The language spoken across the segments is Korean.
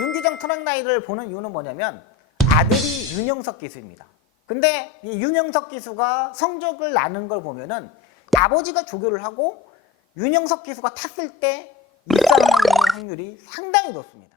윤기정 트랙라이더를 보는 이유는 뭐냐면 아들이 윤영석 기수입니다. 근데 이 윤영석 기수가 성적을 나는 걸 보면은 아버지가 조교를 하고 윤영석 기수가 탔을 때 입상하는 확률이 상당히 높습니다.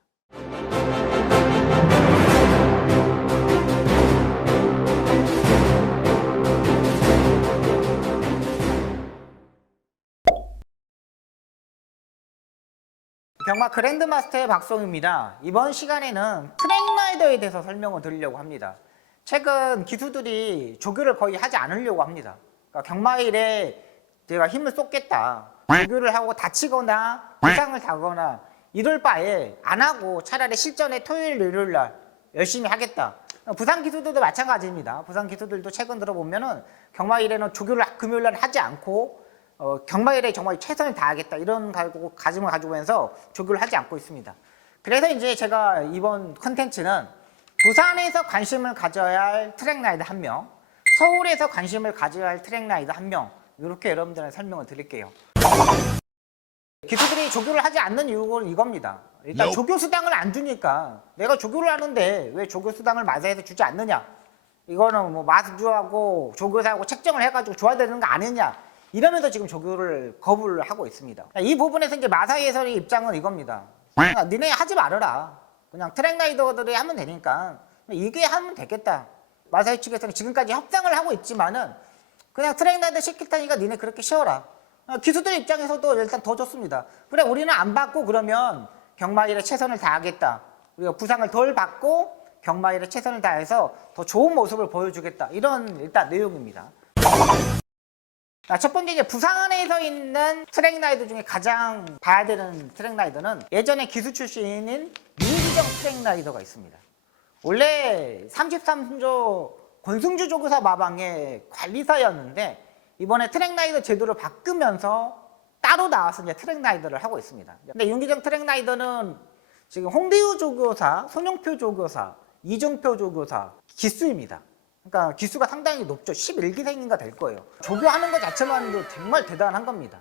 경마 그랜드마스터의 박성입니다. 이번 시간에는 트랙라이더에 대해서 설명을 드리려고 합니다. 최근 기수들이 조교를 거의 하지 않으려고 합니다. 그러니까 경마일에 제가 힘을 쏟겠다, 조교를 하고 다치거나 부상을 당하거나 이럴 바에 안 하고 차라리 실전에 토요일, 일요일 날 열심히 하겠다. 부상 기수들도 마찬가지입니다. 부상 기수들도 최근 들어보면은 경마일에는 조교를 금요일 날 하지 않고 경마일에 정말 최선을 다하겠다 이런 가짐을 가지고면서 조교를 하지 않고 있습니다. 그래서 이제 제가 이번 컨텐츠는 부산에서 관심을 가져야 할 트랙라이더 1명, 서울에서 관심을 가져야 할 트랙라이더 1명, 이렇게 여러분들한테 설명을 드릴게요. 기수들이 조교를 하지 않는 이유는 이겁니다. 일단 조교 수당을 안 주니까 내가 조교를 하는데 왜 조교 수당을 마사에서 주지 않느냐, 이거는 뭐 마주하고 조교사하고 책정을 해가지고 줘야 되는 거 아니냐, 이러면서 지금 조교를 거부를 하고 있습니다. 이 부분에서 이제 마사해설의 입장은 이겁니다. 그냥 니네 하지 말아라. 그냥 트랙라이더들이 하면 되니까 이게 하면 되겠다. 마사해 측에서는 지금까지 협상을 하고 있지만은 그냥 트랙라이더 시킬 테니까 니네 그렇게 쉬어라. 기수들 입장에서도 일단 더 좋습니다. 그래, 우리는 안 받고 그러면 경마일에 최선을 다하겠다. 우리가 부상을 덜 받고 경마일에 최선을 다해서 더 좋은 모습을 보여주겠다. 이런 일단 내용입니다. 첫 번째, 이제 부산에서 있는 트랙라이더 중에 가장 봐야 되는 트랙라이더는 예전에 기수 출신인 윤기정 트랙라이더가 있습니다. 원래 33조 권승주 조교사 마방의 관리사였는데 이번에 트랙라이더 제도를 바꾸면서 따로 나와서 이제 트랙라이더를 하고 있습니다. 근데 윤기정 트랙라이더는 지금 홍대우 조교사, 손용표 조교사, 이정표 조교사 기수입니다. 그러니까 기수가 상당히 높죠. 11기생인가 될 거예요. 조교하는 것 자체만도 정말 대단한 겁니다.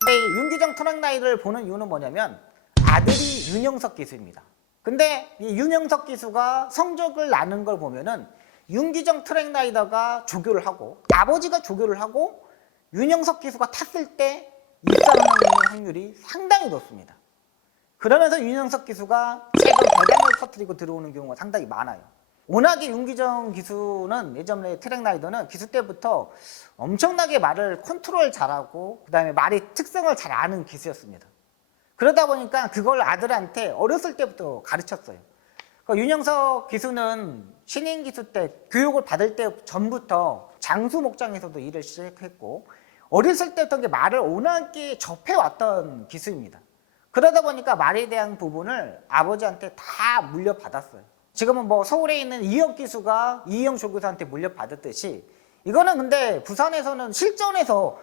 근데 이 윤기정 트랙라이더를 보는 이유는 뭐냐면 아들이 윤영석 기수입니다. 근데 이 윤영석 기수가 성적을 나는 걸 보면은 윤기정 트랙라이더가 조교를 하고 아버지가 조교를 하고 윤영석 기수가 탔을 때 입상하는 확률이 상당히 높습니다. 그러면서 윤영석 기수가 최근 대장을 터뜨리고 들어오는 경우가 상당히 많아요. 워낙에 윤기정 기수는 예전에 트랙라이더는 기수 때부터 엄청나게 말을 컨트롤 잘하고 그 다음에 말의 특성을 잘 아는 기수였습니다. 그러다 보니까 그걸 아들한테 어렸을 때부터 가르쳤어요. 윤영석 기수는 신인 기수 때 교육을 받을 때 전부터 장수 목장에서도 일을 시작했고 어렸을 때부터 말을 워낙에 접해왔던 기수입니다. 그러다 보니까 말에 대한 부분을 아버지한테 다 물려받았어요. 지금은 뭐 서울에 있는 이혁 기수가 이희영 조교사한테 물려받았듯이 이거는 근데 부산에서는 실전에서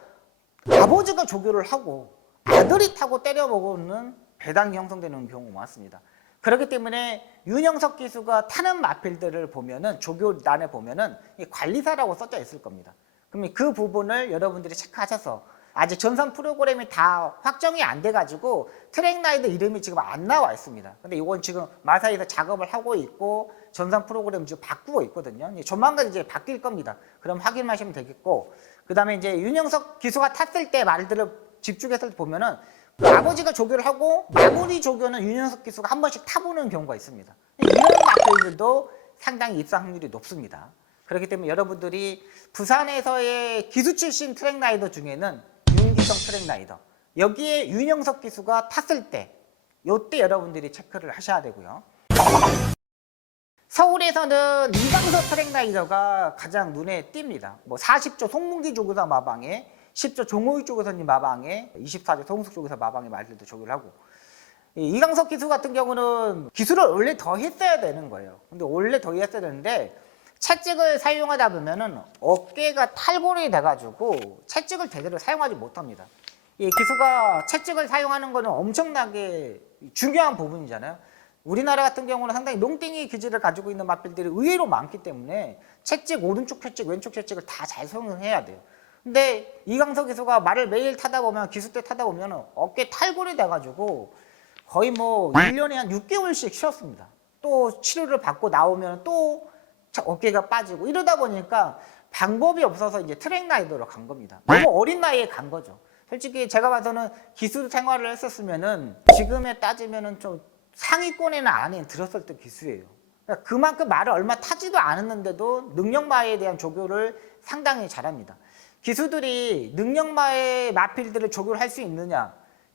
아버지가 조교를 하고 아들이 타고 때려먹는 배당이 형성되는 경우가 많습니다. 그렇기 때문에 윤영석 기수가 타는 마필들을 보면은 조교란에 보면은 관리사라고 써져 있을 겁니다. 그럼 그 부분을 여러분들이 체크하셔서 아직 전산 프로그램이 다 확정이 안 돼가지고 트랙라이더 이름이 지금 안 나와 있습니다. 근데 이건 지금 마사에서 작업을 하고 있고 전산 프로그램 지금 바꾸고 있거든요. 조만간 이제 바뀔 겁니다. 그럼 확인하시면 되겠고, 그 다음에 이제 윤영석 기수가 탔을 때 말들을 집중해서 보면은 아버지가 조교를 하고 마무리 조교는 윤영석 기수가 한 번씩 타보는 경우가 있습니다. 이런 마필들도 상당히 입상 확률이 높습니다. 그렇기 때문에 여러분들이 부산에서의 기수 출신 트랙라이더 중에는 윤기정 트랙라이더, 여기에 윤영석 기수가 탔을 때 이때 여러분들이 체크를 하셔야 되고요. 서울에서는 이강서 트랙라이더가 가장 눈에 띕니다. 뭐 40조 송문기 조교사 마방에 10조 종호익 조교사님 마방에 24조 송숙 조교사 마방에 말들도 조교를 하고, 이강석 기수 같은 경우는 기수를 원래 더 했어야 되는 거예요. 근데 원래 더 했어야 되는데 채찍을 사용하다 보면은 어깨가 탈골이 돼가지고 채찍을 제대로 사용하지 못합니다. 이 기수가 채찍을 사용하는 거는 엄청나게 중요한 부분이잖아요. 우리나라 같은 경우는 상당히 농땡이 기질을 가지고 있는 마필들이 의외로 많기 때문에 채찍, 오른쪽 채찍, 왼쪽 채찍을 다 잘 사용해야 돼요. 근데 이강석 기수가 말을 매일 타다 보면 기수 때 타다 보면 어깨 탈골이 돼가지고 거의 뭐 1년에 한 6개월씩 쉬었습니다. 또 치료를 받고 나오면 또 어깨가 빠지고 이러다 보니까 방법이 없어서 이제 트랙 라이더로 간 겁니다. 너무 어린 나이에 간 거죠. 솔직히 제가 봐서는 기술 생활을 했었으면은 지금에 따지면은 좀 상위권에는 안에 들었을 때 기수예요. 그러니까 그만큼 말을 얼마 타지도 않았는데도 능력마에 대한 조교를 상당히 잘합니다. 기수들이 능력마의 마필들을 조교를 할 수 있느냐,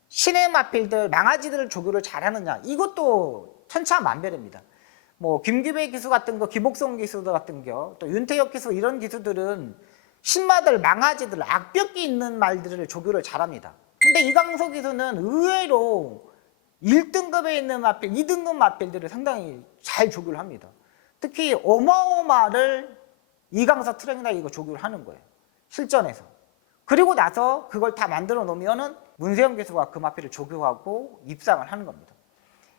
신의 마필들, 망아지들을 조교를 잘하느냐, 이것도 천차만별입니다. 뭐 김규배 기수 같은 거, 김옥성 기수 같은 거, 또 윤태혁 기수 이런 기수들은 신마들, 망아지들, 악벽이 있는 말들을 조교를 잘합니다. 근데 이강석 기수는 의외로 1등급에 있는 마필, 2등급 마필들을 상당히 잘 조교를 합니다. 특히 어마어마를 이강석 트랙라이더 조교를 하는 거예요. 실전에서. 그리고 나서 그걸 다 만들어 놓으면은 문세영 기수가 그 마필을 조교하고 입상을 하는 겁니다.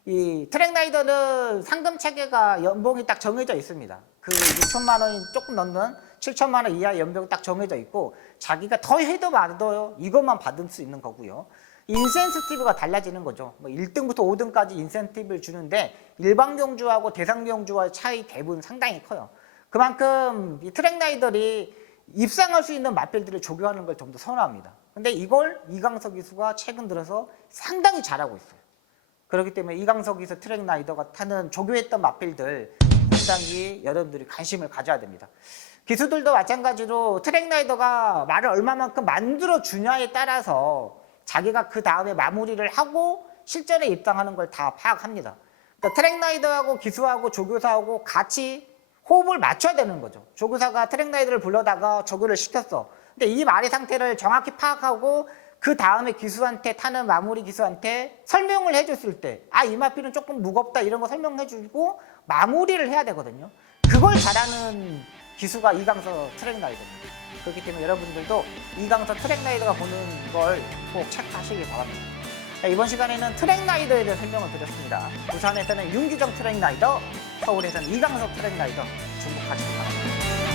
이 트랙라이더는 상금 체계가 연봉이 딱 정해져 있습니다. 그 6천만 원이 조금 넘는 7천만 원 이하 연봉이 딱 정해져 있고 자기가 더 해도 말도 이것만 받을 수 있는 거고요. 인센티브가 달라지는 거죠. 뭐 1등부터 5등까지 인센티브를 주는데 일반 경주하고 대상 경주와의 차이 대부분 상당히 커요. 그만큼 이 트랙라이더들이 입상할 수 있는 마필들을 조교하는 걸 좀 더 선호합니다. 근데 이걸 이강석 기수가 최근 들어서 상당히 잘하고 있어요. 그렇기 때문에 이강석 기수 트랙라이더가 타는 조교했던 마필들 상당히 여러분들이 관심을 가져야 됩니다. 기수들도 마찬가지로 트랙라이더가 말을 얼마만큼 만들어 주냐에 따라서 자기가 그 다음에 마무리를 하고 실전에 입당하는 걸 다 파악합니다. 그러니까 트랙라이더하고 기수하고 조교사하고 같이 호흡을 맞춰야 되는 거죠. 조교사가 트랙라이더를 불러다가 조교를 시켰어. 근데 이 말의 상태를 정확히 파악하고 그 다음에 기수한테 타는 마무리 기수한테 설명을 해줬을 때 이 마필은 조금 무겁다 이런 거 설명해주고 마무리를 해야 되거든요. 그걸 잘하는 기수가 이강석 트랙라이더입니다. 그렇기 때문에 여러분들도 이강석 트랙라이더가 보는 걸 꼭 체크하시기 바랍니다. 이번 시간에는 트랙라이더에 대해 설명을 드렸습니다. 부산에서는 윤규정 트랙라이더, 서울에서는 이강석 트랙라이더 주목하시기 바랍니다.